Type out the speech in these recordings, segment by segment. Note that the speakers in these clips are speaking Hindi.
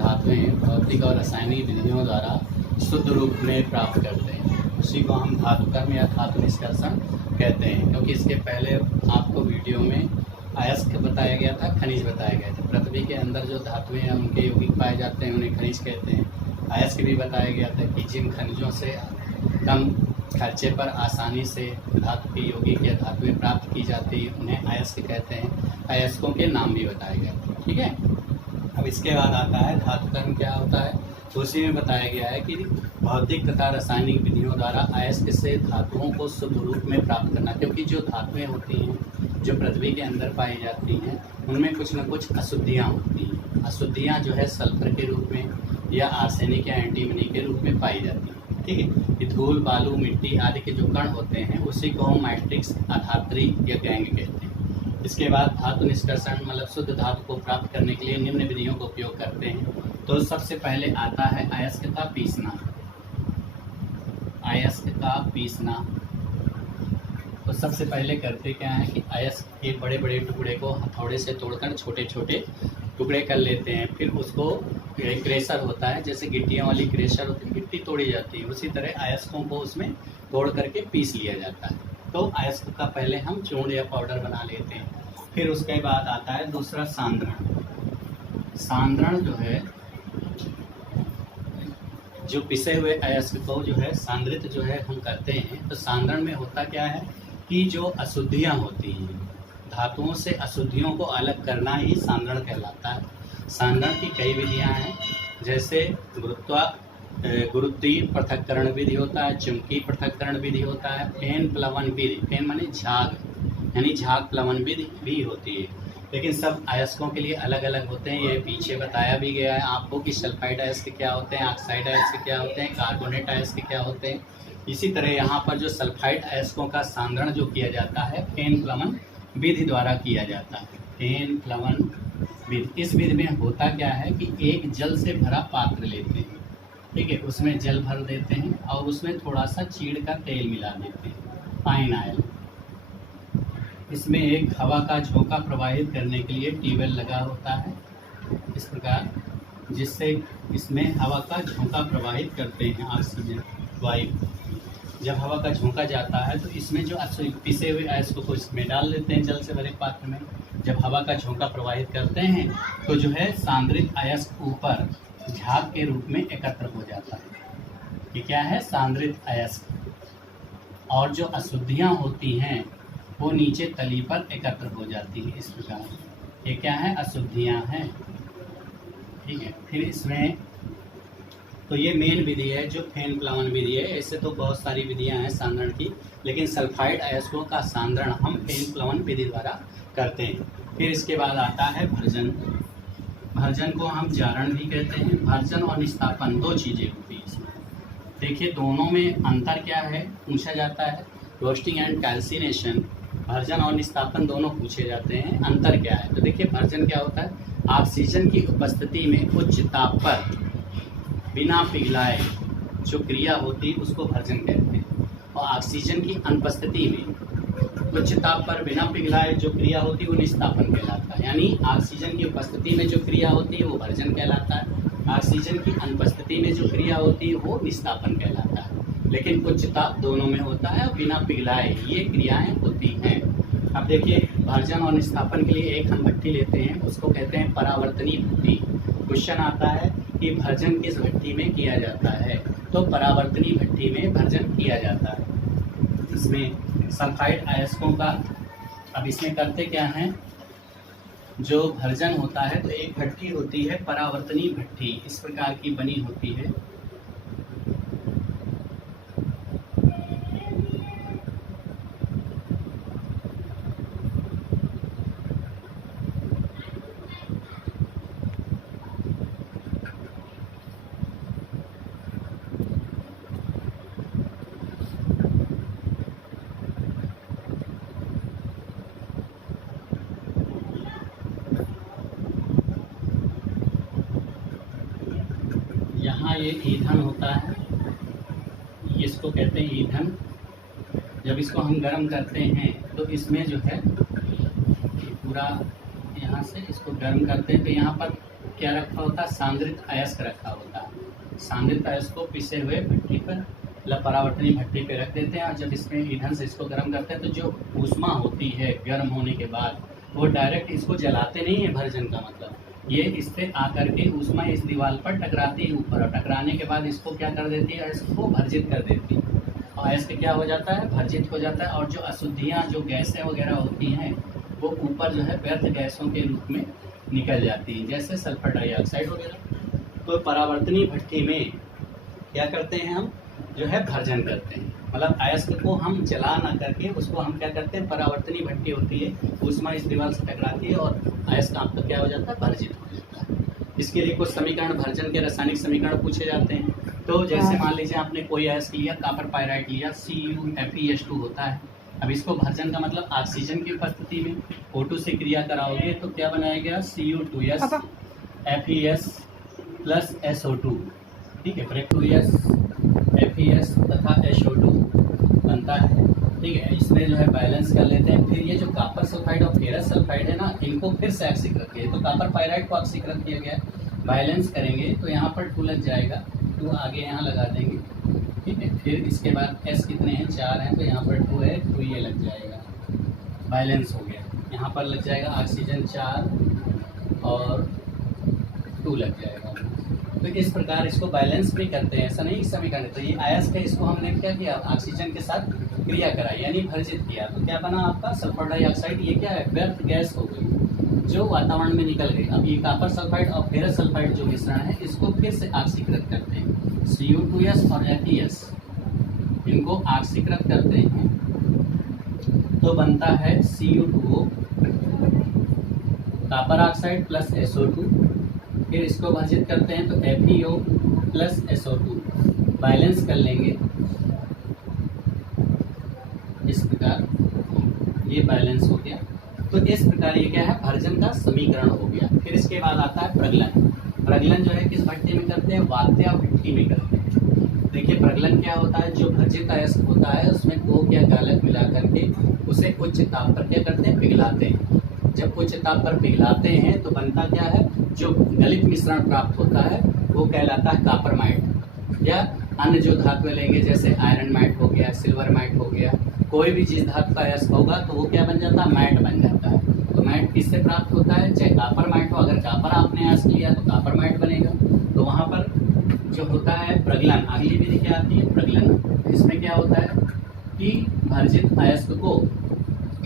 धातुएं भौतिक और रासायनिक विधियों द्वारा शुद्ध रूप में प्राप्त करते हैं, उसी को हम धातुकर्म या धातु निष्कर्षण कहते हैं। क्योंकि इसके पहले आपको वीडियो में अयस्क बताया गया था, खनिज बताया गया था। पृथ्वी के अंदर जो धातुएं हैं उनके यौगिक पाए जाते हैं, उन्हें खनिज कहते हैं। अयस्क भी बताया गया था कि जिन खनिजों से कम खर्चे पर आसानी से धातु के यौगिक या धातुएं प्राप्त की जाती है उन्हें अयस्क कहते हैं। अयस्कों के नाम भी बताए गए थे। ठीक है, अब इसके बाद आता है धातुकर्म क्या होता है। तो उसी में बताया गया है कि भौतिक तथा रासायनिक विधियों द्वारा अयस्क से धातुओं को शुद्ध रूप में प्राप्त करना। क्योंकि जो धातुएं होती हैं जो पृथ्वी के अंदर पाई जाती हैं उनमें कुछ न कुछ अशुद्धियाँ होती हैं। अशुद्धियाँ जो है सल्फर के रूप में या आर्सेनिक या एंटीमनी के रूप में पाई जाती हैं। ठीक है, ये धूल, बालू, मिट्टी आदि के जो कण होते हैं उसी को हम मैट्रिक्स, अधात्री या गैंग कहते हैं। इसके बाद धातु निष्कर्षण मतलब शुद्ध धातु को प्राप्त करने के लिए निम्न विधियों का उपयोग करते हैं। तो सबसे पहले आता है अयस्क का पीसना। अयस्क का पीसना तो सबसे पहले करते क्या है कि अयस्क के बड़े बड़े टुकड़े को हथौड़े से तोड़कर छोटे छोटे टुकड़े कर लेते हैं। फिर उसको क्रेशर होता है, जैसे गिट्टियों वाली क्रेशर होती है, गिट्टी तोड़ी जाती है, उसी तरह अयस्कों को उसमें तोड़ करके पीस लिया जाता है। तो अयस्क का पहले हम चूर्ण या पाउडर बना लेते हैं। फिर उसके बाद आता है दूसरा सांद्रण। सांद्रण जो है जो पिसे हुए अयस्क को जो है सांद्रित जो है हम करते हैं। तो सांद्रण में होता क्या है कि जो अशुद्धियाँ होती हैं धातुओं से अशुद्धियों को अलग करना ही सांद्रण कहलाता है। सांद्रण की कई विधियां हैं, जैसे गुरुत्वीय पृथक्करण विधि होता है, चुंबकीय पृथक्करण विधि होता है, फेन प्लवन विधि, फेन माने झाग यानी झाग प्लवन विधि भी होती है। लेकिन सब अयस्कों के लिए अलग अलग होते हैं। ये पीछे बताया भी गया है आपको कि सल्फाइड अयस्क क्या होते हैं, ऑक्साइड अयस्क क्या होते हैं, कार्बोनेट अयस्क क्या होते हैं। इसी तरह यहाँ पर जो सल्फाइड अयस्कों का सांद्रण जो किया जाता है फेन प्लवन विधि द्वारा किया जाता है। फेन प्लवन विधि, इस विधि में होता क्या है कि एक जल से भरा पात्र लेते हैं, ठीक है, उसमें जल भर देते हैं और उसमें थोड़ा सा चीड़ का तेल मिला देते हैं, पाइन ऑयल। इसमें एक हवा का झोंका प्रवाहित करने के लिए ट्यूबवेल लगा होता है इस प्रकार, जिससे इसमें हवा का झोंका प्रवाहित करते हैं ऑक्सीजन वायु। जब हवा का झोंका जाता है तो इसमें जो पिसे हुए अयस्क को इसमें डाल देते हैं जल से भरे पात्र में। जब हवा का झोंका प्रवाहित करते हैं तो जो है सांद्रित अयस्क ऊपर झाग के रूप में एकत्र हो जाता है। ये क्या है, सांद्रित अयस्क। और जो अशुद्धियाँ होती हैं वो नीचे तली पर एकत्र हो जाती है इस प्रकार। ये क्या है, अशुद्धियाँ हैं। ठीक है, फिर इसमें तो ये मेन विधि है जो फेन प्लवन विधि है। ऐसे तो बहुत सारी विधियां हैं सांद्रण की, लेकिन सल्फाइड अयस्कों का सांद्रण हम फेन प्लवन विधि द्वारा करते हैं। फिर इसके बाद आता है भर्जन। भर्जन को हम जारण भी कहते हैं। भर्जन और निस्तापन दो चीज़ें होती हैं इसमें। देखिए दोनों में अंतर क्या है पूछा जाता है। रोस्टिंग एंड कैल्सिनेशन, भर्जन और निस्तापन दोनों पूछे जाते हैं, अंतर क्या है। तो देखिए भर्जन क्या होता है, ऑक्सीजन की उपस्थिति में उच्च ताप पर बिना पिघलाए जो क्रिया होती है उसको भर्जन कहते हैं। और ऑक्सीजन की अनुपस्थिति में उच्च ताप पर बिना पिघलाए जो क्रिया होती है वो निस्तापन कहलाता है। यानी ऑक्सीजन की उपस्थिति में जो क्रिया होती है वो भर्जन कहलाता है, ऑक्सीजन की अनुपस्थिति में जो क्रिया होती है वो निस्तापन कहलाता है। लेकिन उच्च ताप दोनों में होता है और बिना पिघलाए ये क्रियाएं होती हैं। अब देखिए भर्जन और निस्तापन के लिए एक हम भट्टी लेते हैं, उसको कहते हैं परावर्तनीय भट्टी। क्वेश्चन आता है कि भर्जन किस भट्टी में किया जाता है, तो परावर्तनीय भट्टी में भर्जन किया जाता है। इसमें सल्फाइड अयस्कों का, अब इसमें करते क्या हैं, जो भर्जन होता है तो एक भट्टी होती है परावर्तनीय भट्टी, इस प्रकार की बनी होती है। यहाँ ये ईंधन होता है, इसको कहते हैं ईंधन। जब इसको हम गर्म करते हैं तो इसमें जो है पूरा यहाँ से इसको गर्म करते हैं तो यहाँ पर क्या रखा होता है, सांद्रित अयस्क रखा होता है। सांद्रित अयस्क को पिसे हुए भट्टी पर मतलब परावर्तनी भट्टी पे रख देते हैं और जब इसमें ईंधन से इसको गर्म करते हैं तो जो ऊष्मा होती है गर्म होने के बाद वो डायरेक्ट इसको जलाते नहीं है। भर्जन का मतलब ये इस पे आकर के ऊष्मा इस दीवार पर टकराती है ऊपर, और टकराने के बाद इसको क्या कर देती है, अयस्क को भर्जित कर देती है। और अयस्क क्या हो जाता है, भर्जित हो जाता है, और जो अशुद्धियाँ जो गैसें वगैरह होती हैं वो ऊपर जो है व्यर्थ गैसों के रूप में निकल जाती हैं, जैसे सल्फर डाइऑक्साइड वगैरह। तो परावर्तनी भट्टी में क्या करते हैं, हम जो है भर्जन करते हैं, मतलब अयस्क को हम जला ना करके उसको हम क्या करते हैं, परावर्तनी भट्टी होती है, ऊष्मा इस दीवार से टकराती है और अयस्क आपका क्या हो जाता है, भर्जित हो जाता है। इसके लिए कुछ समीकरण, भर्जन के रासायनिक समीकरण पूछे जाते हैं। तो जैसे मान लीजिए आपने कोई अयस्क लिया, कॉपर पायराइड लिया, CuFeS2 होता है। अब इसको भर्जन का मतलब ऑक्सीजन की उपस्थिति में O2 से क्रिया कराओगे तो क्या बनाएगा, Cu2S FeS प्लस SO2, ठीक है, फिर 2S FeS तथा SO2 बनता है, ठीक है। इसमें जो है बैलेंस कर लेते हैं। फिर ये जो कॉपर सल्फाइड और फेरस सल्फाइड है ना, इनको फिर से ऑक्सीकृत किया, तो कॉपर पायराइड को ऑक्सीकृत किया गया है। बैलेंस करेंगे तो यहाँ पर 2 लग जाएगा, 2 आगे यहाँ लगा देंगे, ठीक है। फिर इसके बाद S कितने हैं, 4 हैं, तो यहाँ पर 2 है, 2 ये लग जाएगा, बैलेंस हो गया। यहाँ पर लग जाएगा ऑक्सीजन 4 और 2 लग जाएगा। तो इस प्रकार इसको बैलेंस भी करते हैं, ऐसा नहीं इस समीकरण। तो ये अयस्क है, इसको हमने क्या किया, ऑक्सीजन के साथ क्रिया कराई यानी भर्जित किया, तो क्या बना आपका सल्फर डाइऑक्साइड। ये क्या है, व्यर्थ गैस हो गई जो वातावरण में निकल गई। अब ये कॉपर सल्फाइड और फेरस सल्फाइड जो मिश्रण है इसको फिर से ऑक्सीकृत करते हैं, Cu2S और FeS, इनको ऑक्सीकृत करते हैं तो बनता है Cu2O copper oxide plus SO2। फिर इसको भर्जित करते हैं तो FeO प्लस SO2, बैलेंस कर लेंगे इस प्रकार, ये बैलेंस हो गया। तो इस प्रकार ये क्या है, भर्जन का समीकरण हो गया। फिर इसके बाद आता है प्रगलन। प्रगलन जो है किस भट्टी में करते हैं, वात्या भट्टी में करते हैं। देखिए प्रगलन क्या होता है, जो भर्जित अयस्क होता है उसमें कोक या गालक मिला करके उसे उच्च ताप पर क्या करते हैं, पिघलाते हैं। जब उच्च ताप पर पिघलाते हैं तो बनता क्या है, जो गलित मिश्रण प्राप्त होता है वो कहलाता है कॉपर माइट। या अन्य जो धातुएं लेंगे जैसे आयरन माइट हो गया, सिल्वर माइट हो गया, कोई भी चीज धातु का अयस्क होगा तो वो क्या बन जाता है, मैट बन जाता है। तो मैट किससे प्राप्त होता है, चाहे कॉपर माइट हो, अगर कॉपर आपने अयस्क लिया तो कॉपर माइट बनेगा। तो वहां पर जो होता है प्रगलन, अगली विधि क्या आती है, प्रगलन। इसमें क्या होता है कि भर्जित अयस्क को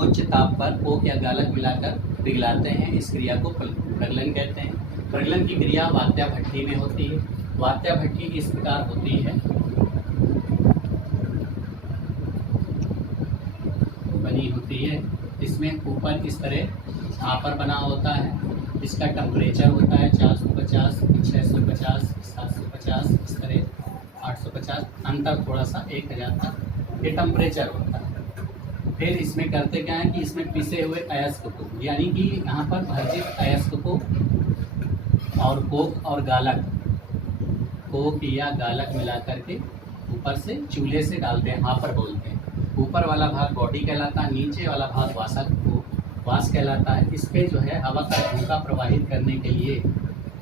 उच्च ताप पर कोक या गालक मिलाकर पिघलाते हैं, इस क्रिया को प्रगलन कहते हैं। प्रगलन की क्रिया वात्या भट्टी में होती है। वात्या भट्टी इस प्रकार होती है, बनी होती है। इसमें ऊपर इस तरह छापर बना होता है, इसका टेम्परेचर होता है 450, 650, 750, इस तरह 850, अंतर थोड़ा सा 1000 तक ये टेम्परेचर होता है। फिर इसमें करते क्या है कि इसमें पिसे हुए अयस्क को, यानी कि यहाँ पर भर्जित अयस्क को और कोक और गालक, कोक या गालक मिला करके ऊपर से चूल्हे से डालते हैं, हापर बोलते हैं। ऊपर वाला भाग बॉडी कहलाता है, नीचे वाला भाग वास कहलाता है। इस पे जो है हवा का झोंका प्रवाहित करने के लिए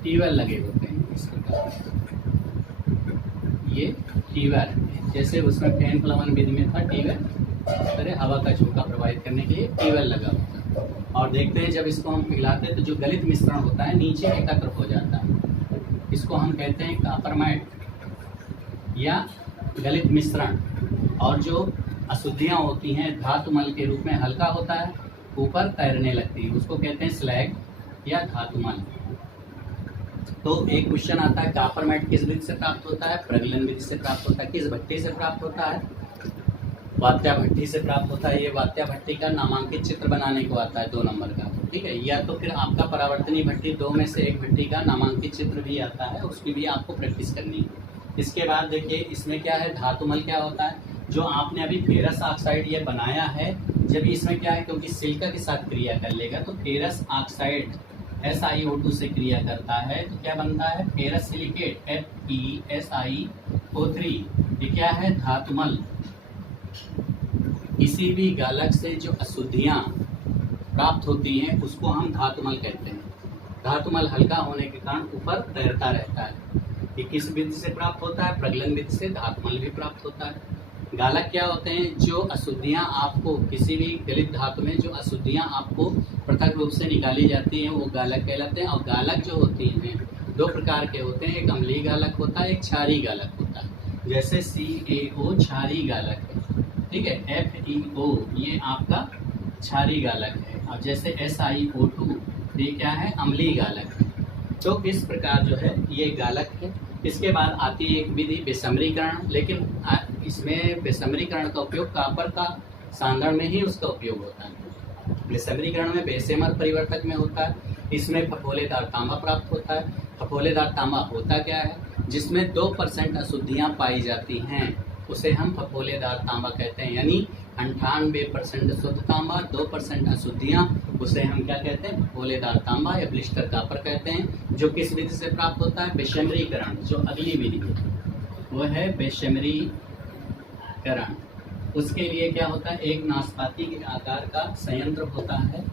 ट्यूबवेल लगे होते हैं। इस प्रकार ये ट्यूबवेल, जैसे उसमें फैन प्लवन विधि में था ट्यूबवेल, इस तरह हवा का झोंका प्रवाहित करने के लिए ट्यूबवेल लगा होता है। और देखते हैं जब इसको हम पिघलाते हैं तो जो गलित मिश्रण होता है नीचे एकत्र हो जाता है, इसको हम कहते हैं कॉपर माइट या गलित मिश्रण। और जो अशुद्धियाँ होती हैं धातुमल के रूप में हल्का होता है, ऊपर तैरने लगती है, उसको कहते हैं स्लैग या धातुमल। तो एक क्वेश्चन आता है, कॉपर माइट किस विधि से प्राप्त होता है, प्रगलन विधि से प्राप्त होता है। किस भट्टी से प्राप्त होता है, वात्या भट्टी से प्राप्त होता है। ये वात्या भट्टी का नामांकित चित्र बनाने को आता है 2 नंबर का, ठीक है। या तो फिर आपका परावर्तनी भट्टी 2 में से एक भट्टी का नामांकित चित्र भी आता है, उसकी भी आपको प्रैक्टिस करनी है। इसके बाद देखिए इसमें क्या है, धातुमल क्या होता है, जो आपने अभी फेरस ऑक्साइड ये बनाया है, जब इसमें क्या है क्योंकि सिलिका के साथ क्रिया कर लेगा तो फेरस ऑक्साइड SiO2 से क्रिया करता है तो क्या बनता है, फेरस सिलिकेट FeSiO3। ये क्या है, धातुमल। किसी भी गालक से जो अशुद्धियाँ प्राप्त होती हैं उसको हम धातुमल कहते हैं। धातुमल हल्का होने के कारण ऊपर तैरता रहता है। ये किस विधि से प्राप्त होता है? प्रगलन विधि से धातुमल भी प्राप्त होता है। गालक क्या होते हैं? जो अशुद्धियाँ आपको किसी भी गलित धातु में जो अशुद्धियाँ आपको पृथक रूप से निकाली जाती हैं वो गालक कहलाते हैं। और गालक जो होती हैं दो प्रकार के होते हैं, एक अम्लीय गालक होता है, एक क्षारीय गालक होता है। जैसे CaO क्षारीय गालक है, ठीक है। FeO ये आपका क्षारीय गालक है। और जैसे SiO2 ये क्या है? अम्लीय गालक है। तो इस प्रकार जो है ये गालक है। इसके बाद आती है एक विधि बेसमरीकरण, लेकिन इसमें बेसमरीकरण का उपयोग कॉपर का सांद्रण में ही उसका उपयोग होता है। बेसमरीकरण में बेसेमर परिवर्तक में होता है। इसमें फफोलेदार तांबा प्राप्त होता है। फफोलेदार तांबा होता क्या है? जिसमें 2% अशुद्धियाँ पाई जाती हैं उसे हम फफोलेदार तांबा कहते हैं। यानी 98% शुद्ध तांबा, 2% अशुद्धियाँ, उसे हम क्या कहते हैं? फफोलेदार तांबा या ब्लिस्टर कॉपर कहते हैं। जो किस विधि से प्राप्त होता है? बेशमरीकरण। जो अगली विधि है वो है बेशमरीकरण। उसके लिए क्या होता है? एक नाशपाती के आकार का संयंत्र होता है,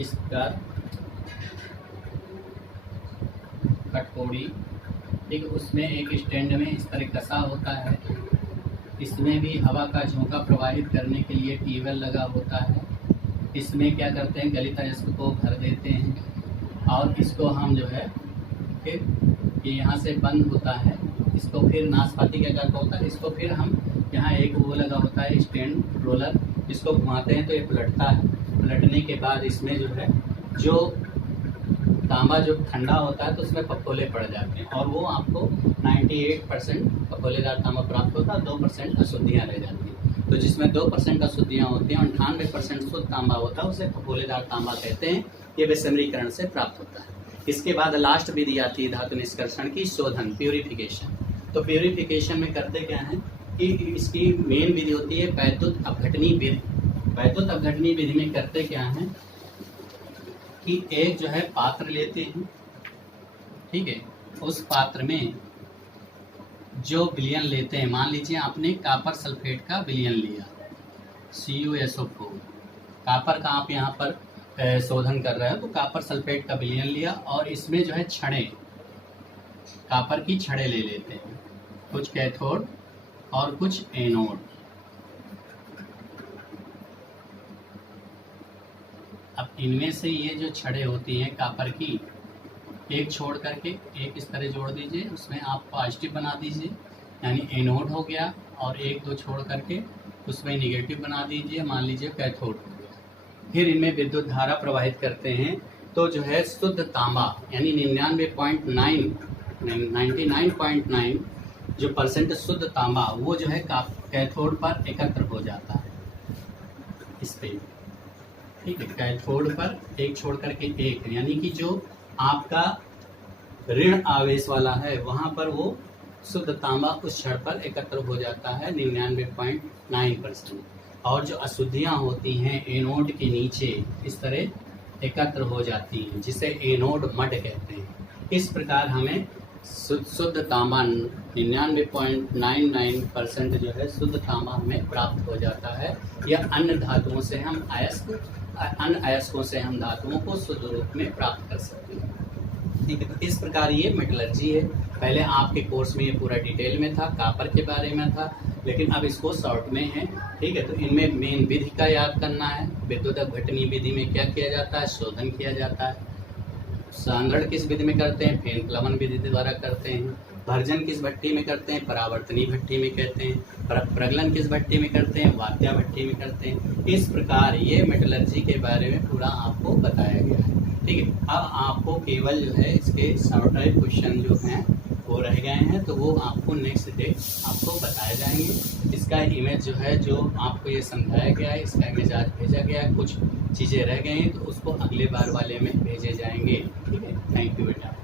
इस प्रकार कटोरी, ठीक। उसमें एक स्टैंड में इस तरह कसा होता है। इसमें भी हवा का झोंका प्रवाहित करने के लिए ट्यूबवेल लगा होता है। इसमें क्या करते हैं? गलित अयस्क को भर देते हैं और इसको हम जो है फिर ये यहाँ से बंद होता है। इसको फिर नाशपाती के आकार का होता है। इसको फिर हम यहाँ एक वो लगा होता है स्टैंड रोलर, इसको घुमाते हैं तो ये पलटता है। पलटने के बाद इसमें जो है जो तांबा जो ठंडा होता है तो उसमें फफोले पड़ जाते हैं और वो आपको 98% फफोलेदार तांबा प्राप्त होता है, 2% अशुद्धियाँ रह जाती हैं। तो जिसमें 2% अशुद्धियाँ होती हैं, 98% शुद्ध तांबा होता है, उसे फफोलेदार तांबा कहते हैं। ये बेसमरीकरण से प्राप्त होता है। इसके बाद लास्ट विधि आती है धातु निष्कर्षण की, शोधन, प्यूरिफिकेशन। तो प्यूरिफिकेशन में करते क्या है कि इसकी मेन विधि होती है वैद्युत अपघटनी विधि। वैद्युत अपघटनी विधि में करते क्या है कि एक जो है पात्र लेते हैं, ठीक है। उस पात्र में जो विलयन लेते हैं, मान लीजिए आपने कॉपर सल्फेट का विलयन लिया, CuSO4। कॉपर का आप यहाँ पर शोधन कर रहे हो तो कॉपर सल्फेट का विलयन लिया और इसमें जो है छड़े, कॉपर की छड़े ले लेते हैं, कुछ कैथोड और कुछ एनोड। अब इनमें से ये जो छड़े होती हैं कॉपर की, एक छोड़ करके एक इस तरह जोड़ दीजिए, उसमें आप पॉजिटिव बना दीजिए, यानी एनोड हो गया, और एक दो छोड़ करके उसमें निगेटिव बना दीजिए, मान लीजिए कैथोड हो गया। फिर इनमें विद्युत धारा प्रवाहित करते हैं तो जो है शुद्ध तांबा यानी 99.9 जो परसेंट शुद्ध तांबा वो जो है कैथोड पर एकत्र हो जाता है इस पे, ठीक है। कैथोड पर एक छोड़ करके एक, यानी कि जो आपका ऋण आवेश वाला है वहाँ पर वो शुद्ध तांबा उस क्षण पर एकत्र हो जाता है 99.9%। और जो अशुद्धियाँ होती हैं एनोड के नीचे इस तरह एकत्र हो जाती हैं, जिसे एनोड मड कहते हैं। इस प्रकार हमें शुद्ध तांबा 99.99% जो है शुद्ध तांबा हमें प्राप्त हो जाता है। या अन्य धातुओं से हम अन्य अयस्कों से हम धातुओं को शुद्ध रूप में प्राप्त कर सकते हैं, ठीक है। तो इस प्रकार ये मेटलर्जी है। पहले आपके कोर्स में ये पूरा डिटेल में था, कॉपर के बारे में था, लेकिन अब इसको शॉर्ट में है, ठीक है। तो इनमें मेन विधि का याद करना है। विद्युत अपघटनी विधि में क्या किया जाता है? शोधन किया जाता है। सांद्रण किस विधि में करते हैं? फेन प्लवन विधि द्वारा करते हैं। भर्जन किस भट्टी में करते हैं? परावर्तनी भट्टी में कहते हैं। प्रगलन किस भट्टी में करते हैं? वात्या भट्टी में करते हैं। इस प्रकार ये मेटलर्जी के बारे में पूरा आपको बताया गया है, ठीक है। अब आपको केवल जो है इसके शॉर्ट क्वेश्चन जो हैं वो रह गए हैं, तो वो आपको नेक्स्ट डे आपको बताए जाएंगे। इसका इमेज जो है जो आपको ये समझाया गया है, इसका इमेज आज भेजा गया है। कुछ चीज़ें रह गई हैं तो उसको अगले बार वाले में भेजे जाएंगे, ठीक है। थैंक यू बेटा।